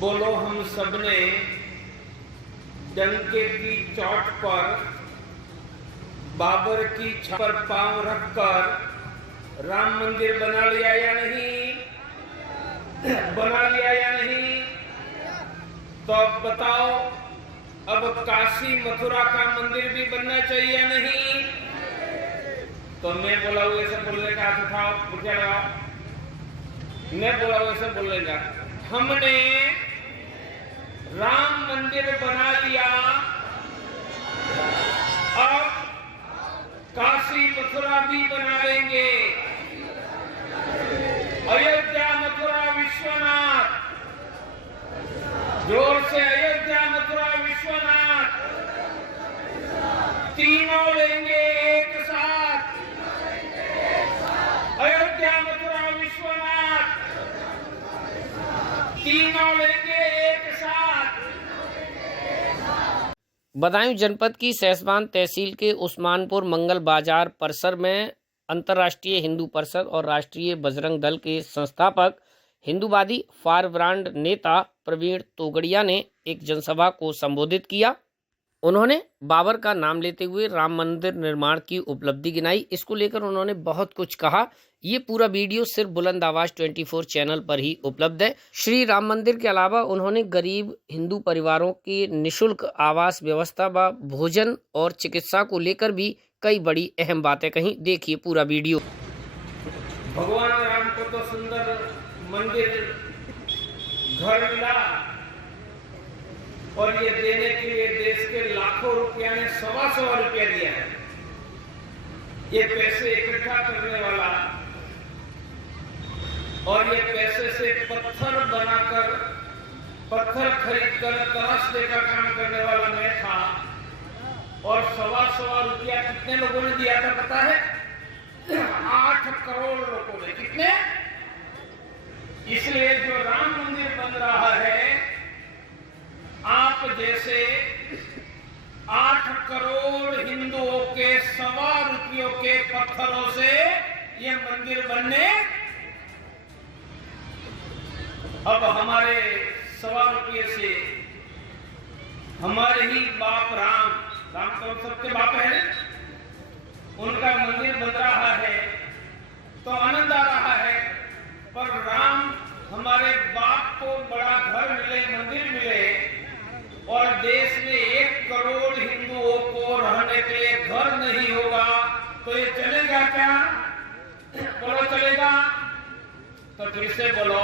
बोलो हम सबने डंके की चोट पर बाबर की छत पर पांव रखकर राम मंदिर बना लिया या नहीं? बना लिया या नहीं? तो अब बताओ, अब काशी मथुरा का मंदिर भी बनना चाहिए या नहीं? तो मैं बोला हुए से बोलने का हाथ उठाओ, पूछा लगाओ। मैं बोला हुए से बोलने का, हमने राम मंदिर बना लिया, अब काशी मथुरा भी बना लेंगे। अयोध्या मथुरा विश्वनाथ, जोर से अयोध्या मथुरा विश्वनाथ, तीनों लेंगे एक साथ। अयोध्या मथुरा विश्वनाथ, तीनों लेंगे एक साथ। बदायूं जनपद की सहसवान तहसील के उस्मानपुर मंगल बाजार परिसर में अंतर्राष्ट्रीय हिंदू परिषद और राष्ट्रीय बजरंग दल के संस्थापक हिंदूवादी फारब्रांड नेता प्रवीण तोगड़िया ने एक जनसभा को संबोधित किया। उन्होंने बाबर का नाम लेते हुए राम मंदिर निर्माण की उपलब्धि गिनाई। इसको लेकर उन्होंने बहुत कुछ कहा। ये पूरा वीडियो सिर्फ बुलंद आवाज 24 चैनल पर ही उपलब्ध है। श्री राम मंदिर के अलावा उन्होंने गरीब हिंदू परिवारों की निःशुल्क आवास व्यवस्था व भोजन और चिकित्सा को लेकर भी कई बड़ी अहम बातें कही। देखिए पूरा वीडियो। भगवान राम को तो सुंदर मंदिर घर मिला और ये देने के लिए देश के लाखों रुपया ने सवा रुपया दिया है। ये पैसे इकट्ठा करने वाला और ये पैसे से पत्थर बनाकर, पत्थर खरीदकर तराशने का काम करने वाला मैं था। और सवा रुपया कितने लोगों ने दिया था पता है? 8 करोड़ लोगों ने। कितने? इसलिए जो राम मंदिर बन रहा है, आप जैसे 8 करोड़ हिंदुओं के सवा रुपयों के पत्थरों से ये मंदिर बनने, अब हमारे सवा रुपये से हमारे ही बाप राम तो सबके बाप है, उनका मंदिर बन रहा है तो आनंद आ रहा है। पर राम हमारे बाप को बड़ा घर मिले, मंदिर मिले और देश में 1 करोड़ हिंदुओं को रहने के लिए घर नहीं होगा तो ये चलेगा क्या? बोलो चलेगा? तो फिर से बोलो,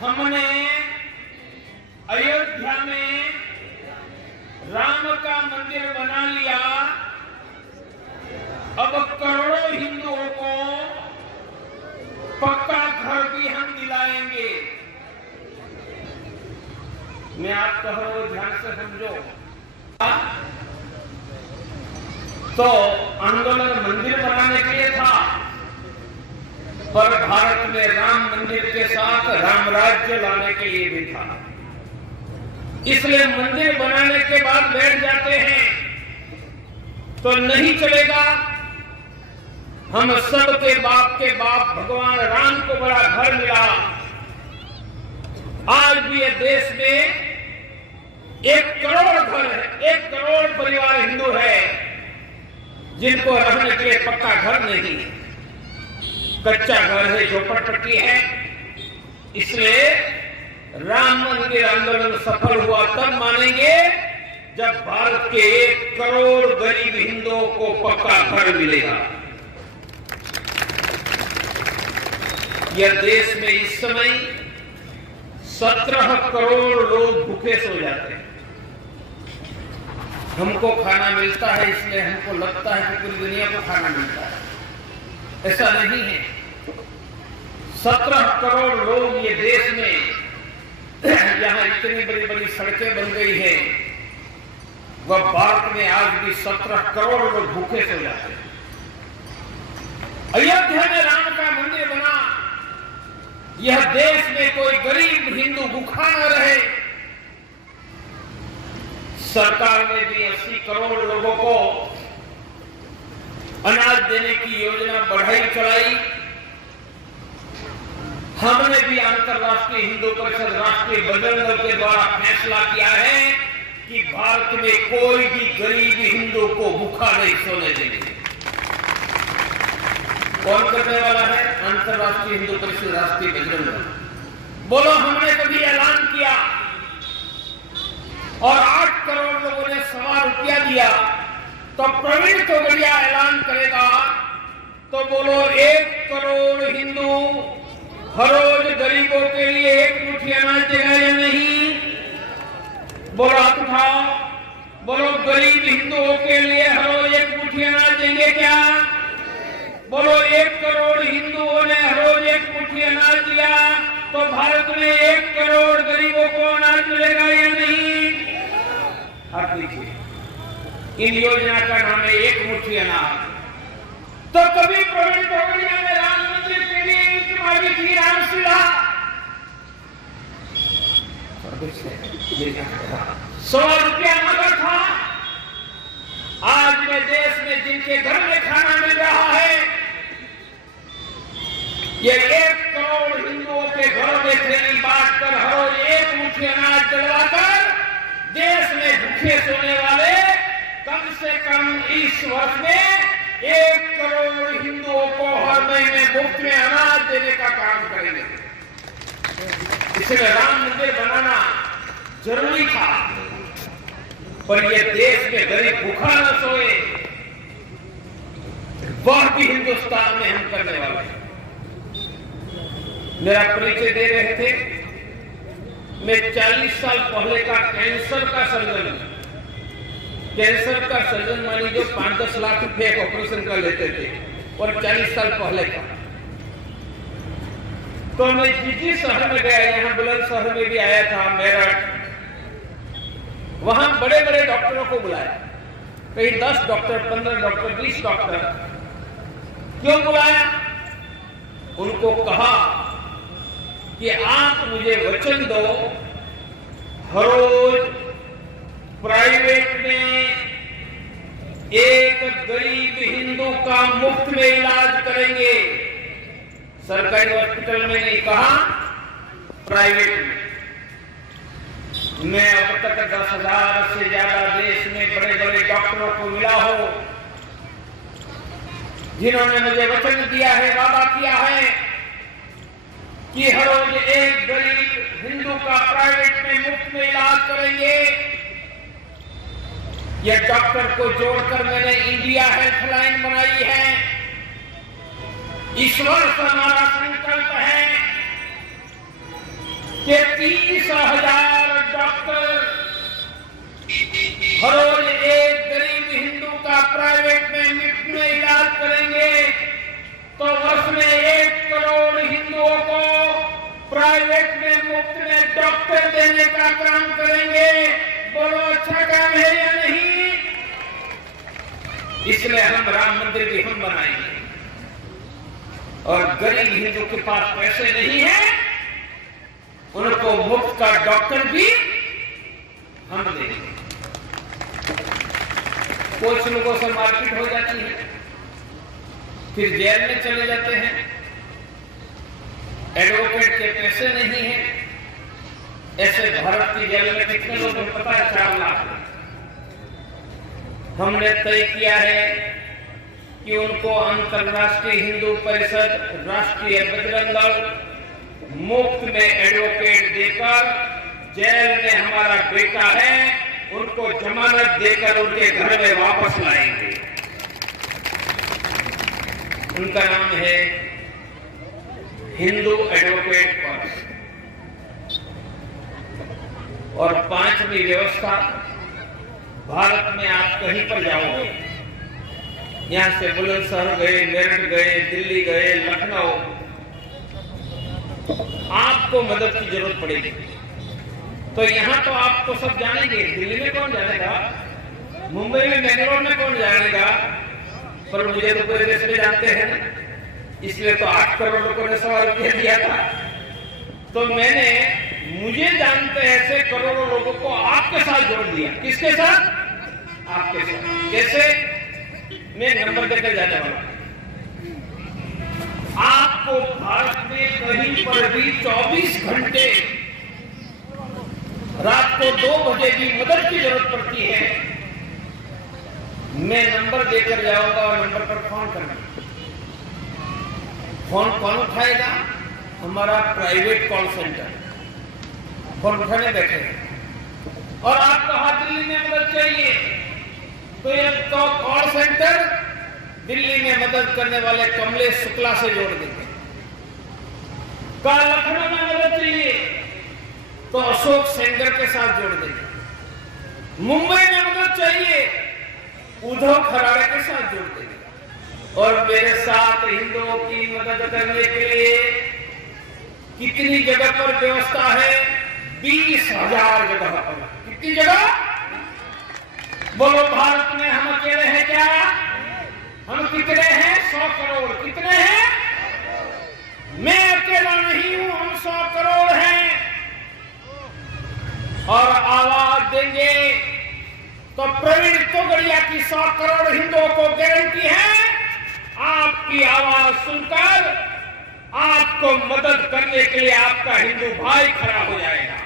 हमने अयोध्या में राम का मंदिर बना लिया, अब करोड़ों हिंदुओं को पक्का घर भी हम दिलाएंगे। मैं आप कह रहा हूं, ध्यान से समझो। तो आंदोलन मंदिर बनाने के लिए था, पर भारत में राम मंदिर के साथ राम राज्य लाने के लिए भी था। इसलिए मंदिर बनाने के बाद बैठ जाते हैं तो नहीं चलेगा। हम सबके बाप के बाप भगवान राम को बड़ा घर मिला। आज भी ये देश में 1 करोड़ घर है, 1 करोड़ परिवार हिंदू है जिनको रहने के लिए पक्का घर नहीं, कच्चा घर है, झोपड़पट्टी है। इसलिए राम मंदिर आंदोलन सफल हुआ तब मानेंगे जब भारत के 1 करोड़ गरीब हिंदुओं को पक्का घर मिलेगा। यह देश में इस समय 17 करोड़ लोग भूखे सो जाते हैं। हमको खाना मिलता है इसलिए हमको लगता है कि पूरी दुनिया को खाना मिलता है। ऐसा नहीं है। 17 करोड़ लोग ये देश में, यहाँ इतनी बड़ी बड़ी सड़कें बन गई है, वह भारत में आज भी 17 करोड़ लोग भूखे सो जाते हैं। अयोध्या में राम का मंदिर बना, यह देश में कोई गरीब हिंदू भूखा न रहे। सरकार ने भी 80 करोड़ लोगों को अनाज देने की योजना बढ़ाई चलाई। हमने भी अंतर्राष्ट्रीय हिंदू परिषद, राष्ट्रीय बजरंग दल के द्वारा फैसला किया है कि भारत में कोई भी गरीब हिंदू को भूखा नहीं सोने देंगे। कौन करने वाला है? अंतर्राष्ट्रीय हिंदू परिषद, राष्ट्रीय बजरंग दल। बोलो, हमने कभी ऐलान किया और 8 करोड़ लोगों ने ₹1.25 दिया, तो प्रवीण तोगड़िया ऐलान करेगा तो बोलो 1 करोड़ हिंदू हर रोज गरीबों के लिए 1 मुट्ठी अनाज देगा या नहीं? बोलो, हाथ उठाओ। बोलो, गरीब हिंदुओं के लिए हर रोज 1 मुट्ठी अनाज देंगे क्या? बोलो, 1 करोड़ हिंदुओं ने हर रोज 1 मुट्ठी अनाज दिया तो भारत में 1 करोड़ गरीबों को अनाज मिलेगा या नहीं? हाथ लीजिए। इन योजना का नाम है 1 मुट्ठी अनाज। तो कभी प्रवीण तोगड़िया ने राम मंदिर के लिए ईंट मांगी थी, रामशिला? 100 रुपया नगद था। आज में देश में जिनके घर में खाना मिल रहा है, ये 1 करोड़ हिंदुओं के घरों में थैली बांटकर हर रोज 1 मुट्ठी अनाज दिलवाकर देश में भूखे सोने वाले कम से कम इस वर्ष में 1 करोड़ हिंदुओं को हर महीने मुफ्त में अनाज देने का काम करेंगे। इसलिए राम मंदिर बनाना जरूरी था, पर यह देश में गरीब भूखा न सोए, वह भी हिंदुस्तान में हम करने वाले हैं। मेरा परिचय दे रहे थे, मैं 40 साल पहले का कैंसर का सर्जन मानी जो 5-10 लाख रुपए एक ऑपरेशन का लेते थे, और 40 साल पहले का। तो मैं जिस शहर में गया, यहाँ बुलंदशहर में भी आया था, मेरठ, वहां बड़े बड़े डॉक्टरों को बुलाया, कहीं 10 डॉक्टर, 15 डॉक्टर, 20 डॉक्टर। क्यों बुलाया? उनको कहा कि आप मुझे वचन दो, हर रोज प्राइवेट में एक गरीब हिंदू का मुफ्त में इलाज करेंगे। सरकारी हॉस्पिटल में नहीं, कहा प्राइवेट में। मैं अब तक 10,000 से ज्यादा देश में बड़े बड़े डॉक्टरों को मिला हो, जिन्होंने मुझे वचन दिया है, वादा किया है कि हर रोज एक गरीब हिंदू का प्राइवेट में मुफ्त में इलाज करेंगे। यह डॉक्टर को जोड़कर मैंने इंडिया हेल्पलाइन बनाई है। इस वर्ष हमारा संकल्प है कि 30,000 डॉक्टर हर रोज एक गरीब हिंदू का प्राइवेट में मुफ्त में इलाज करेंगे, तो वर्ष में 1 करोड़ हिंदुओं को प्राइवेट में मुफ्त में डॉक्टर देने का काम करेंगे। बोलो, अच्छा काम है या नहीं? इसलिए हम राम मंदिर भी हम बनाएंगे, और गरीब हिंदू के पास पैसे नहीं है, उनको मुफ्त का डॉक्टर भी हम देंगे। कुछ लोगों से मारपीट हो जाती है, फिर जेल में चले जाते हैं, एडवोकेट के पैसे नहीं है। ऐसे भारत की जेल में कितने लोग हैं पता है? 4 लाख। हमने तय किया है कि उनको अंतर्राष्ट्रीय हिंदू परिषद, राष्ट्रीय बजरंग दल मुफ्त में एडवोकेट देकर, जेल में हमारा बेटा है उनको जमानत देकर उनके घर में वापस लाएंगे। उनका नाम है हिंदू एडवोकेट फॉर्स। और 5वीं व्यवस्था, भारत में आप कहीं पर जाओगे, यहां से बुलंदशहर गए, मेरठ गए, दिल्ली गए, लखनऊ, आपको मदद की जरूरत पड़ेगी। तो यहां तो आप तो सब जानेंगे, दिल्ली में कौन जानेगा, मुंबई में, बेंगलोर में कौन जानेगा, पर मुझे तो पूरे देश में जानते हैं, इसलिए तो 8 करोड़ लोगों ने ₹1.25 दिया था। तो मैंने मुझे जानते ऐसे करोड़ों लोगों को आपके साथ जोड़ दिया। किसके साथ? आपके साथ। कैसे? मैं नंबर देकर जाने वाला। आपको भारत में कहीं पर भी 24 घंटे रात को 2 बजे भी मदद की जरूरत पड़ती है, मैं नंबर देकर जाऊंगा और नंबर पर फोन करना। फोन कौन उठाएगा? हमारा प्राइवेट कॉल सेंटर। फोन उठाने बैठे और आपको हाथ दिल्ली में मदद चाहिए तो ये तो कॉल सेंटर दिल्ली में मदद करने वाले कमलेश शुक्ला से जोड़ देंगे। लखनऊ में मदद चाहिए तो अशोक सेंगर के साथ जोड़ देंगे। मुंबई में मदद चाहिए उद्धव खराड़े के साथ जोड़ देंगे। और मेरे साथ हिंदुओं की मदद करने के लिए कितनी जगह पर व्यवस्था है? 20,000 जगह पर। कितनी जगह? बोलो, भारत में हम अकेले हैं क्या? हम कितने हैं? 100 करोड़। कितने हैं? मैं अकेला नहीं हूं, हम 100 करोड़ हैं। और आवाज देंगे तो प्रवीण तोगड़िया की 100 करोड़ हिंदुओं को गारंटी है, आपकी आवाज सुनकर आपको मदद करने के लिए आपका हिंदू भाई खड़ा हो जाएगा।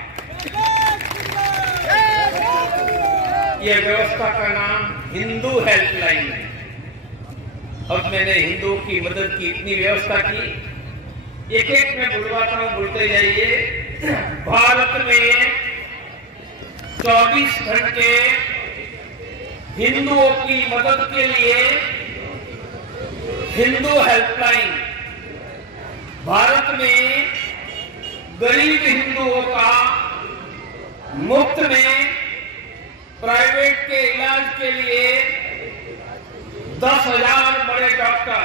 यह व्यवस्था का नाम हिंदू हेल्पलाइन है। अब मैंने हिंदुओं की मदद की इतनी व्यवस्था की, एक एक में बुलवाता हूं, बोलते जाइए। भारत में 24 घंटे हिंदुओं की मदद के लिए हिंदू हेल्पलाइन। भारत में गरीब हिंदुओं का मुफ्त में प्राइवेट के इलाज के लिए 10,000 बड़े डॉक्टर,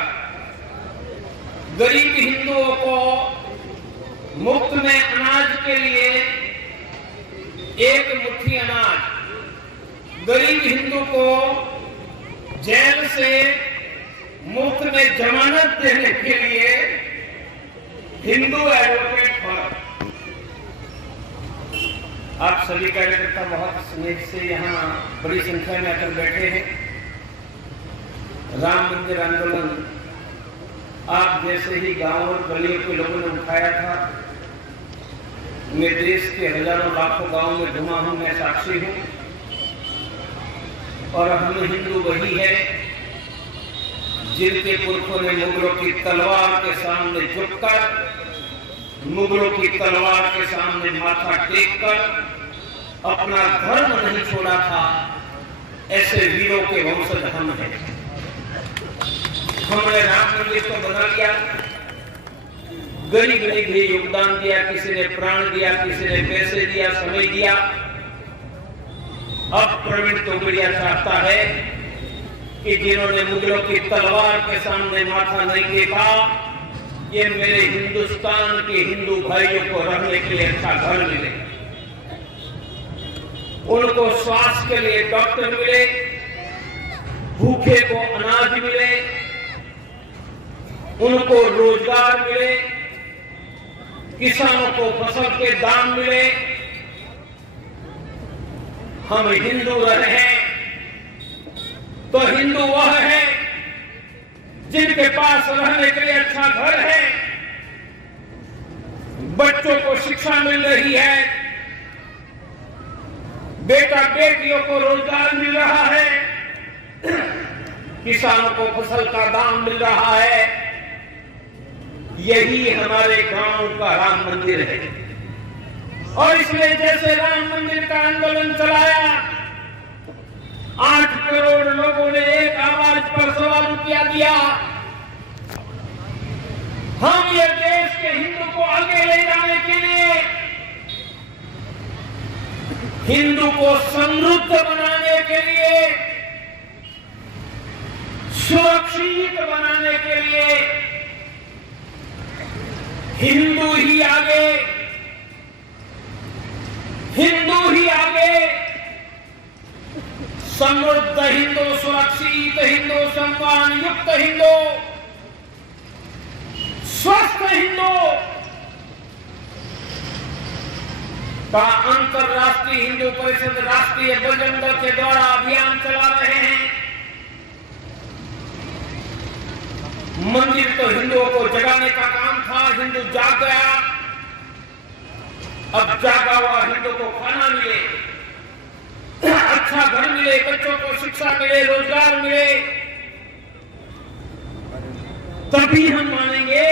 गरीब हिंदुओं को मुफ्त में अनाज के लिए 1 मुट्ठी अनाज, गरीब हिंदू को जेल से मुफ्त में जमानत देने के लिए हिंदू एडवोकेट फर्म। आप सभी कार्यकर्ता बहुत स्नेह से यहाँ बड़ी संख्या में आकर बैठे हैं। राम मंदिर आंदोलन आप जैसे ही गांव और गलियों के लोगों ने उठाया था। मैं देश के हजारों लाखों गांवों में घुमा हूं, मैं साक्षी हूं। और हम हिंदू वही है जिनके पुरखों ने मुगलों की तलवार के सामने झुककर, मुगलों की तलवार के सामने माथा टेककर अपना धर्म नहीं छोड़ा था। ऐसे वीरों के वंशज हम हैं। हमने राम मंदिर को बना लिया, गरीब गरीब भी योगदान दिया, किसी ने प्राण दिया, किसी ने पैसे दिया, समय दिया। अब प्रवीण तोगड़िया चाहता है कि जिन्होंने मुगलों की तलवार के सामने माथा नहीं टेका, ये मेरे हिंदुस्तान के हिंदू भाइयों को रहने के लिए अच्छा घर मिले, उनको स्वास्थ्य के लिए डॉक्टर मिले, भूखे को अनाज मिले, उनको रोजगार मिले, किसानों को फसल के दाम मिले। हम हिंदू रहे हैं तो हिंदू वह है जिनके पास रहने के लिए अच्छा घर है, बच्चों को शिक्षा मिल रही है, बेटा बेटियों को रोजगार मिल रहा है, किसानों को फसल का दाम मिल रहा है। यही हमारे गांव का राम मंदिर है। और इसलिए जैसे राम मंदिर का आंदोलन चलाया, 8 करोड़ लोगों ने एक आवाज पर ₹1 दिया। हम ये देश के हिंदू को आगे ले जाने के लिए, हिंदू को समृद्ध बनाने के लिए, सुरक्षित बनाने के लिए, हिंदू ही आगे, हिंदू ही आगे, समृद्ध हिंदू, सुरक्षित हिंदू, सम्मान युक्त हिंदू, स्वस्थ हिंदू का अंतरराष्ट्रीय हिंदू परिषद राष्ट्रीय बजरंग दल के द्वारा अभियान चला रहे हैं। मंदिर तो हिंदुओं को जगाने का काम था, हिंदू जाग गया। अब जागा हुआ हिंदू को खाना मिले, अच्छा घर मिले, बच्चों को शिक्षा मिले, रोजगार मिले, तभी हम मानेंगे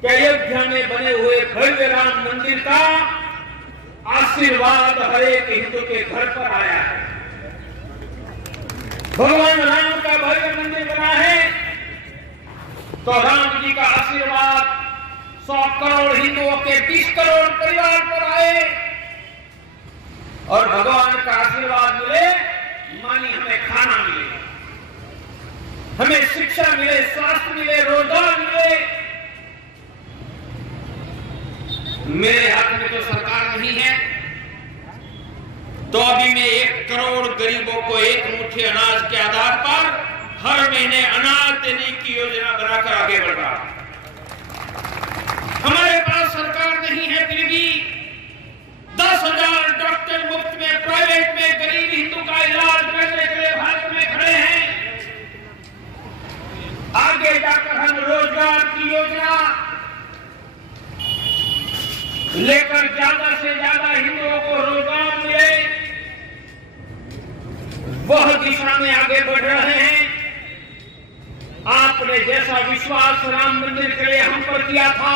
कि अयोध्या में बने हुए भव्य राम मंदिर का आशीर्वाद हर एक हिंदू के घर पर आया है। भगवान राम का भव्य मंदिर बना है तो राम जी का आशीर्वाद 100 करोड़ हिंदुओं के 20 करोड़ परिवार पर आए और भगवान का आशीर्वाद मिले, मानी हमें खाना मिले, हमें शिक्षा मिले, स्वास्थ्य मिले, रोजगार मिले। मेरे हाथ में तो सरकार नहीं है, तो अभी मैं 1 करोड़ गरीबों को 1 मुट्ठी अनाज के आधार पर हर महीने अनाज देने की योजना बनाकर आगे बढ़ रहा। हमारे पास सरकार नहीं है, फिर भी 10,000 डॉक्टर मुफ्त में प्राइवेट में गरीब हिंदू का इलाज करने के लिए भारत में खड़े हैं। आगे जाकर हम रोजगार की योजना लेकर ज्यादा से ज्यादा हिंदुओं को रोजगार मिले, वह दिशा में आगे बढ़ रहे हैं। आपने जैसा विश्वास राम मंदिर के लिए हम पर किया था,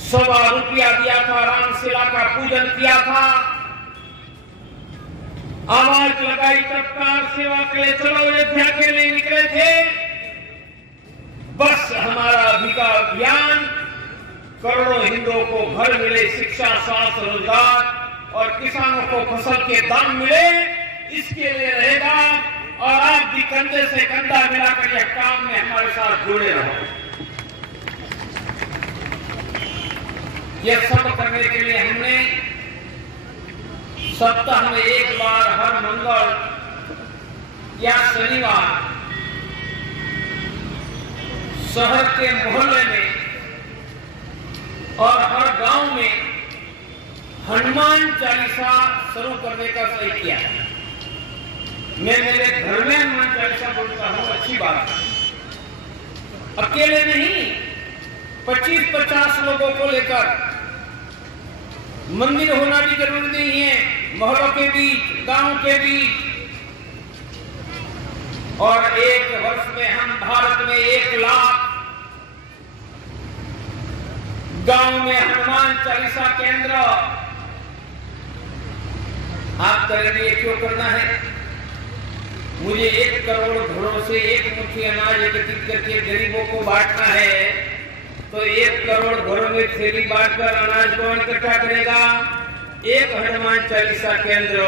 100 रुपया दिया था, रामशिला का पूजन किया था, आवाज लगाई, तत्काल सेवा के लिए चलो अयोध्या के लिए निकले थे। बस हमारा अधिकार अभियान करोड़ों हिंदुओं को घर मिले, शिक्षा, स्वास्थ्य, रोजगार और किसानों को फसल के दाम मिले, इसके लिए रहेगा। और आप भी कंधे से कंधा मिलाकर यह काम में हमारे साथ जुड़े रहो। यह सब करने के लिए हमने सप्ताह में 1 बार हर मंगल या शनिवार शहर के मोहल्ले में और हर गांव में हनुमान चालीसा शुरू करने का तय किया। मैं मेरे घर में हनुमान चालीसा बोलता हूं, अच्छी बात है। अकेले नहीं, 25-50 लोगों को लेकर। मंदिर होना भी जरूरी नहीं है, मोहल्लों के बीच, गांव के बीच। और 1 वर्ष में हम भारत में 1 लाख गांव में हनुमान चालीसा केंद्र। आप करेंगे क्यों करना है? मुझे 1 करोड़ घरों से 1 मुट्ठी अनाज एकत्रित करके गरीबों को बांटना है, तो 1 करोड़ घरों में थैली बांटकर अनाज कौन इकट्ठा करेगा? एक हनुमान चालीसा केंद्र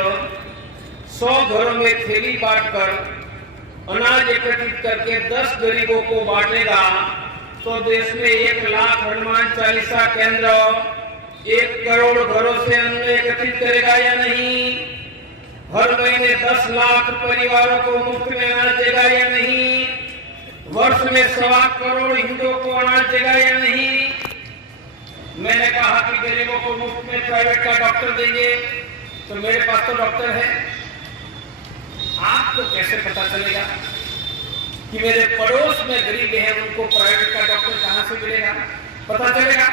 100 घरों में थैली बांटकर अनाज एकत्रित करके 10 गरीबों को बांटेगा, तो देश में 1 लाख हनुमान चालीसा केंद्र 1 करोड़ घरों से अन्न एकत्रित करेगा या नहीं? हर महीने 10 लाख परिवारों को मुफ्त में अनाज देगा या नहीं? वर्ष में 1.25 करोड़ हिंदुओं को अनाज देगा या नहीं? मैंने कहा कि गरीबों को मुफ्त में प्राइवेट का डॉक्टर देंगे, तो मेरे पास तो डॉक्टर है। आपको कैसे पता चलेगा कि मेरे पड़ोस में गरीब हैं, उनको प्राइवेट का डॉक्टर कहां से मिलेगा? पता चलेगा।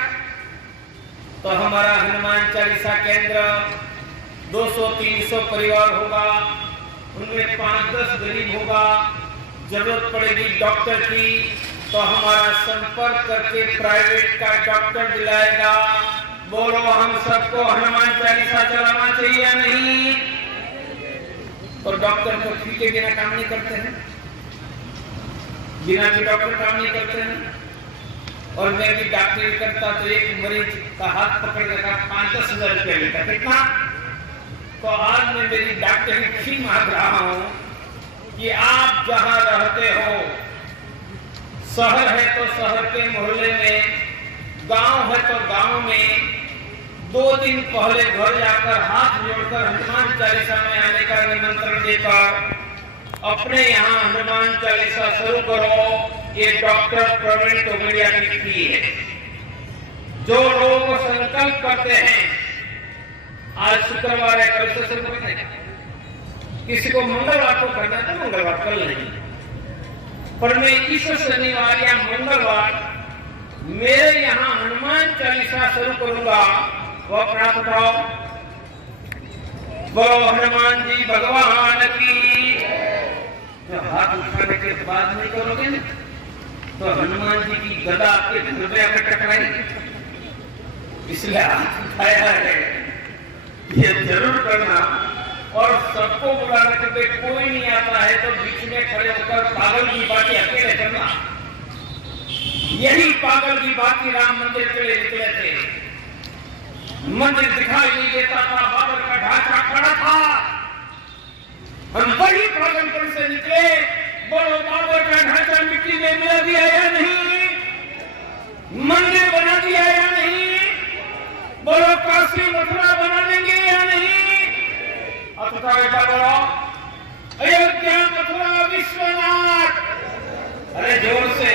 तो हमारा हनुमान चालीसा केंद्र 200-300 परिवार होगा, उनमें 5-10 गरीब होगा, जरूरत पड़ेगी डॉक्टर की तो हमारा संपर्क करके प्राइवेट का डॉक्टर दिलाएगा। बोलो, हम सबको हनुमान चालीसा चलाना चाहिए या नहीं? तो डॉक्टर तो फी के बिना काम नहीं करते हैं, बिना भी डॉक्टर काम नहीं करते हैं। और मैं भी डॉक्टरी करता तो एक मरीज का हाथ पकड़ देगा 5-10 हजार रुपया लेता। कितना? तो आज मैं मेरी डॉक्टरी फी मांग रहा हूं कि आप जहां रहते हो, शहर है तो शहर के मोहल्ले में, गांव है तो गांव में, 2 दिन पहले घर जाकर हाथ जोड़कर हनुमान चालीसा में आने का निमंत्रण देकर अपने यहाँ हनुमान चालीसा शुरू करो। ये डॉक्टर प्रवीण तोमड़िया की फी है। जो लोग संकल्प करते हैं, आज शुक्रवार है, कल से शुरू करते हैं, किसी को मंगलवार को करना है तो मंगलवार, कल नहीं। पर मैं इस शनिवार या मंगलवार मेरे यहाँ हनुमान चालीसा शुरू करूंगा। वो अपना बताओ, बोलो हनुमान जी भगवान की। तो हाथ उठाने के बाद नहीं करोगे तो हनुमान जी की गदा आपके हृदय में टकराएगी, इसलिए हाथ उठाया है। ये जरूर करना। और सबको बुलाने के कोई नहीं आता है तो बीच में खड़े होकर पागल की बातें अकेले करना। यही पागल की बातें राम मंदिर के लिए निकले थे। मंदिर दिखाई नहीं देता था, बाबर का ढांचा खड़ा था, हम बड़ी पागलपन से निकले। बोलो बाबर का ढांचा मिट्टी में मिला दिया या नहीं, मंदिर बना दिया या नहीं, बोलो काशी मथुरा बना देंगे या नहीं। बोलो अयोध्या मथुरा विश्वनाथ, अरे जोर से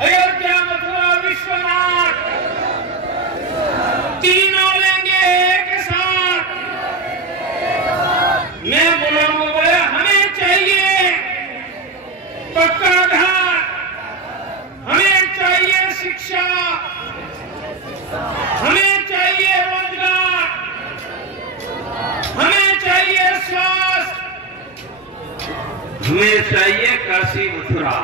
अयोध्या मथुरा विश्वनाथ, तीनों लेंगे एक साथ। मैं बोलूंगा, बोले हमें चाहिए पक्का घर, हमें चाहिए शिक्षा, हमें चाहिए रोजगार, हमें चाहिए स्वास्थ्य, हमें चाहिए काशी मथुरा।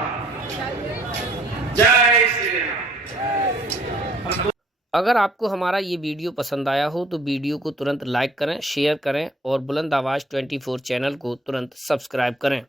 जय श्री राम। अगर आपको हमारा ये वीडियो पसंद आया हो तो वीडियो को तुरंत लाइक करें, शेयर करें और बुलंद आवाज़ 24 चैनल को तुरंत सब्सक्राइब करें।